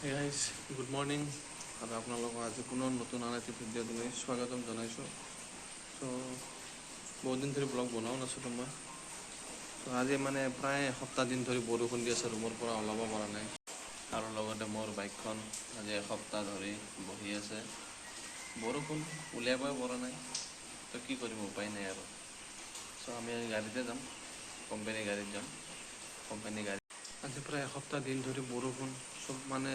Hey guys, good morning. আৰু আপোনালোকক আজি পুনৰ নতুন আন এটা ভিডিঅ'ত মই স্বাগতম জনাইছোঁ। চ' বহুত দিন ধৰি ব্লগ বনাও নাছিলোঁ মই। চ' আজি মানে প্ৰায় এসপ্তাহ দিন ধৰি বৰষুণ দি আছে, ৰুমৰ পৰা ওলাব পৰা নাই। আৰু লগতে মোৰ বাইকখন আজি এসপ্তাহ ধৰি বহি আছে, বৰষুণ উলিয়াবই পৰা নাই। তো কি কৰিম, উপায় নাই আৰু। চ' আমি গাড়ীতে যাম, কোম্পানী গাড়ীত যাম। কোম্পানী গাড়ী আজি প্ৰায় এসপ্তাহ দিন ধৰি বৰষুণ, চব মানে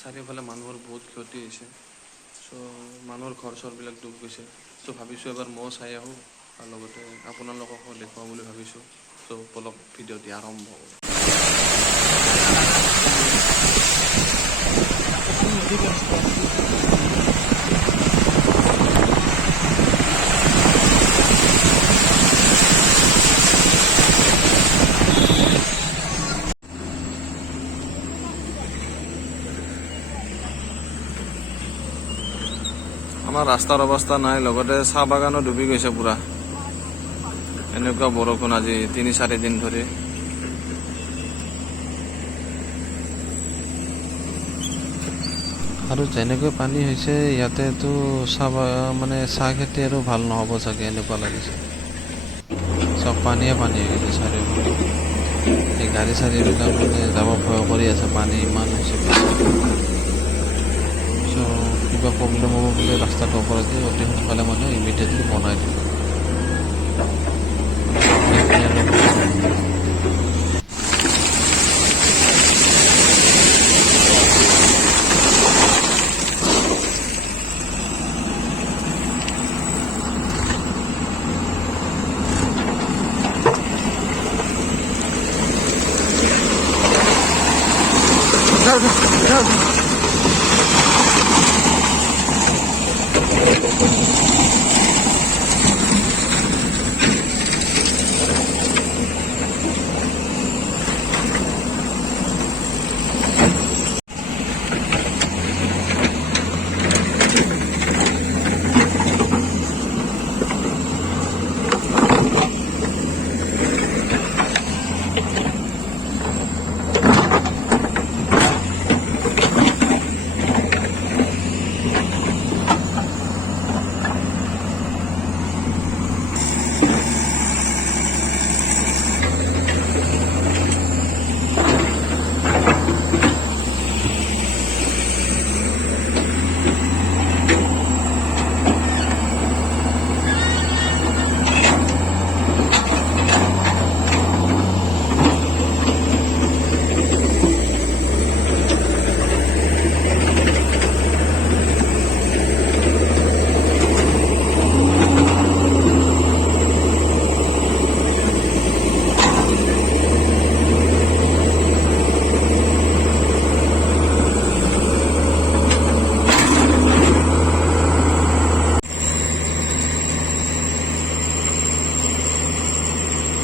চাৰিওফালে মানুহৰ বহুত ক্ষতি হৈছে। চ' মানুহৰ ঘৰ চৰবিলাক ডুব গৈছে। চ' ভাবিছোঁ এবাৰ ময়ো চাই আহোঁ আৰু লগতে আপোনালোককো দেখুৱাওঁ বুলি ভাবিছোঁ। চ' অলপ ভিডিঅ'টি আৰম্ভ হ'ব। আমাৰ ৰাস্তাৰ অৱস্থা নাই, লগতে চাহ বাগানো ডুবি গৈছে পুৰা। এনেকুৱা বৰষুণ আজি 3-4 দিন ধৰি। আৰু যেনেকৈ পানী হৈছে ইয়াতেতো চাহ খেতি আৰু ভাল নহ'ব চাগে, এনেকুৱা লাগিছে। চব পানীয়ে পানী হৈ গৈছে চাৰিওফালে। এই গাড়ী চাৰিবিলাক মানে যাব ভয় কৰি আছে, পানী ইমান হৈছে। কিবা প্ৰব্লেম হ'ব বুলি ৰাস্তাটো ওপৰতে অতি সোনকালে মানে ইমিডিয়েটলি বনাই দিব।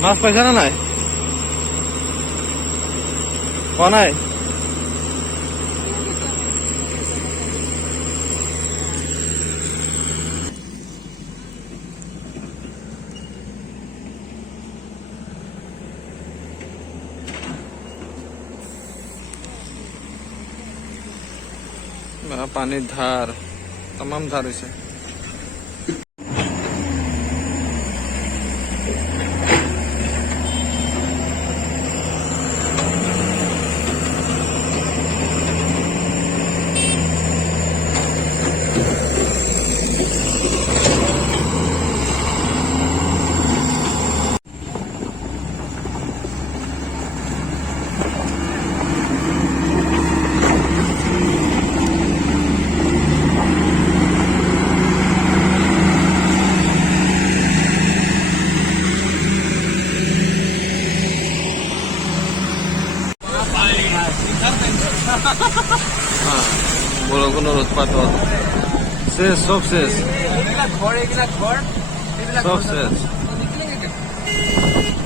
মাছ পাইছা না নাই? পোৱা নাই? পানীৰ ধাৰ তামাম ধাৰ হৈছে। বৰষুণৰ উৎপাতত শেষ, সব শেষ, সব শেষ।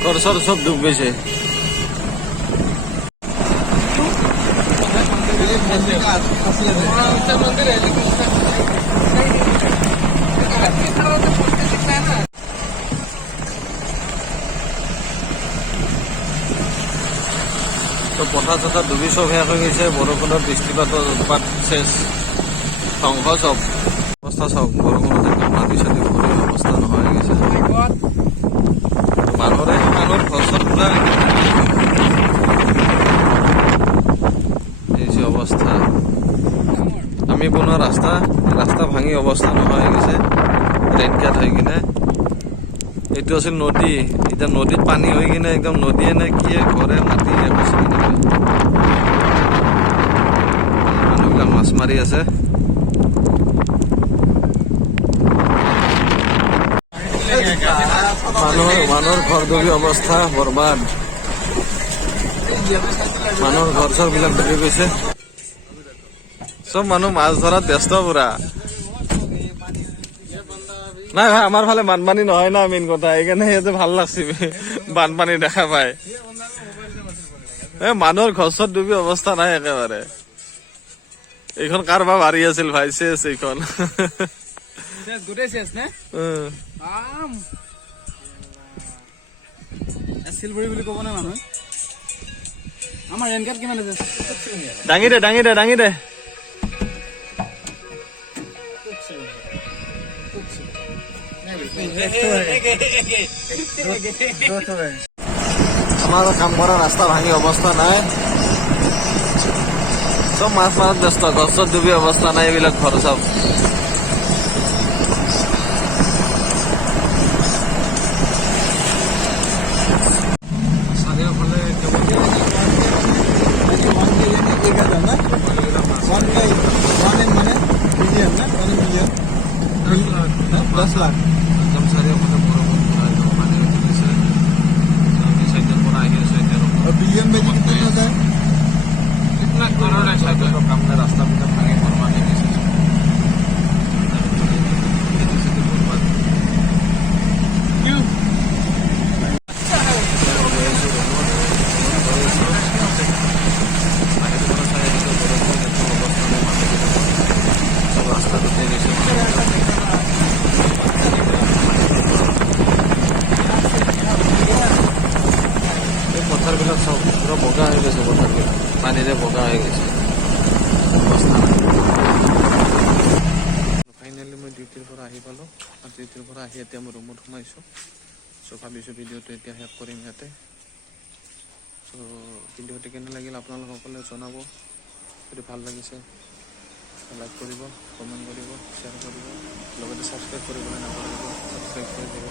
ঘৰ চৰ সব ডুব গৈছে। তো পথাৰ চথাৰ ডুবি চব শেষ হৈ গৈছে। বৰষুণৰ বৃষ্টিপাতৰ উৎপাত শেষ, ধ্বংস চব। অৱস্থা চাওক, বৰষুণত একদম মাটি চাটি ভৰি অৱস্থা নোহোৱা হৈ গৈছে। মানুহৰ ঘৰ চৰ পুৰা এই যে অৱস্থা। আমি বনোৱা ৰাস্তা ভাঙি অৱস্থা নোহোৱা হৈ গৈছে। ৰেইনকাট হৈ কিনে এইটো আছিল নদী, এতিয়া নদীত পানী হৈ কিনে একদম নদীয়ে নে কিয়ে ঘৰে মাটি মানুহবিলাক মাছ মাৰি আছে। মানুহৰ ঘৰ ডুবি অৱস্থা বৰবাদ। মানুহৰ ঘৰ চৰ বিলাক ডুবি গৈছে। চব মানুহ মাছ ধৰাত ব্যস্ত পুৰা। নাই ভাই, আমাৰ ফালে বানপানী নহয় না মেইন কথা, সেইকাৰণে সিহঁতে ভাল লাগছে বানপানী দেখা পায়। মানুহৰ ঘৰ চৰ ডুবি অৱস্থা নাই একেবাৰে। এইখন কাৰবাৰ বাৰী আছিল ভাই, চেচ এইখন। শিলবৰী বুলি ক'ব না মানুহ। আমাৰ ৰেইনকাট কিমান আছে? দাঙি দে আমাৰ কাম কৰা ৰাস্তা ভাঙি অৱস্থা নাই। চব মাছ মাৰত ব্যস্ত, গছত ডুবি অৱস্থা নাই। এইবিলাক ঘৰ চব চাৰিওফালে दस लाख একদম চাৰিওফালে বৰষুণ একদম পানী উঠি গৈছে। আমি চাইডৰ পৰা আহি আছো এতিয়া। बिलियन में कितना होता है? कितना करोड़ है शायद तो काम में रास्ता भी भागे बर्बाद हो गए। পথাৰবিলাক চব পুৰা বগা হৈ গৈছে, পথাৰবিলাক পানীৰে বগা হৈ গৈছে অৱস্থা। ফাইনেলি মই ডিউটিৰ পৰা আহি পালোঁ, আৰু ডিউটিৰ পৰা আহি এতিয়া মই ৰুমত সোমাইছোঁ। চ' ভাবিছোঁ ভিডিঅ'টো এতিয়া শেষ কৰিম ইয়াতে। চ' ভিডিঅ'টো কেনে লাগিল আপোনালোকসকলে জনাব। যদি ভাল লাগিছে লাইক কৰিব, কমেণ্ট কৰিব, শ্বেয়াৰ কৰিব, লগতে ছাবস্ক্ৰাইব কৰিবলৈ নাপাহৰিব। ছাবস্ক্ৰাইব কৰি দিব।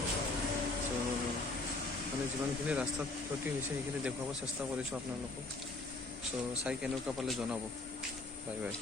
চ' মানে যিমানখিনি ৰাস্তাত ক্ষতি হৈছে সেইখিনি দেখুৱাব চেষ্টা কৰিছোঁ আপোনালোকক। চ' চাই কেনেকুৱা পালে জনাব। Bye bye.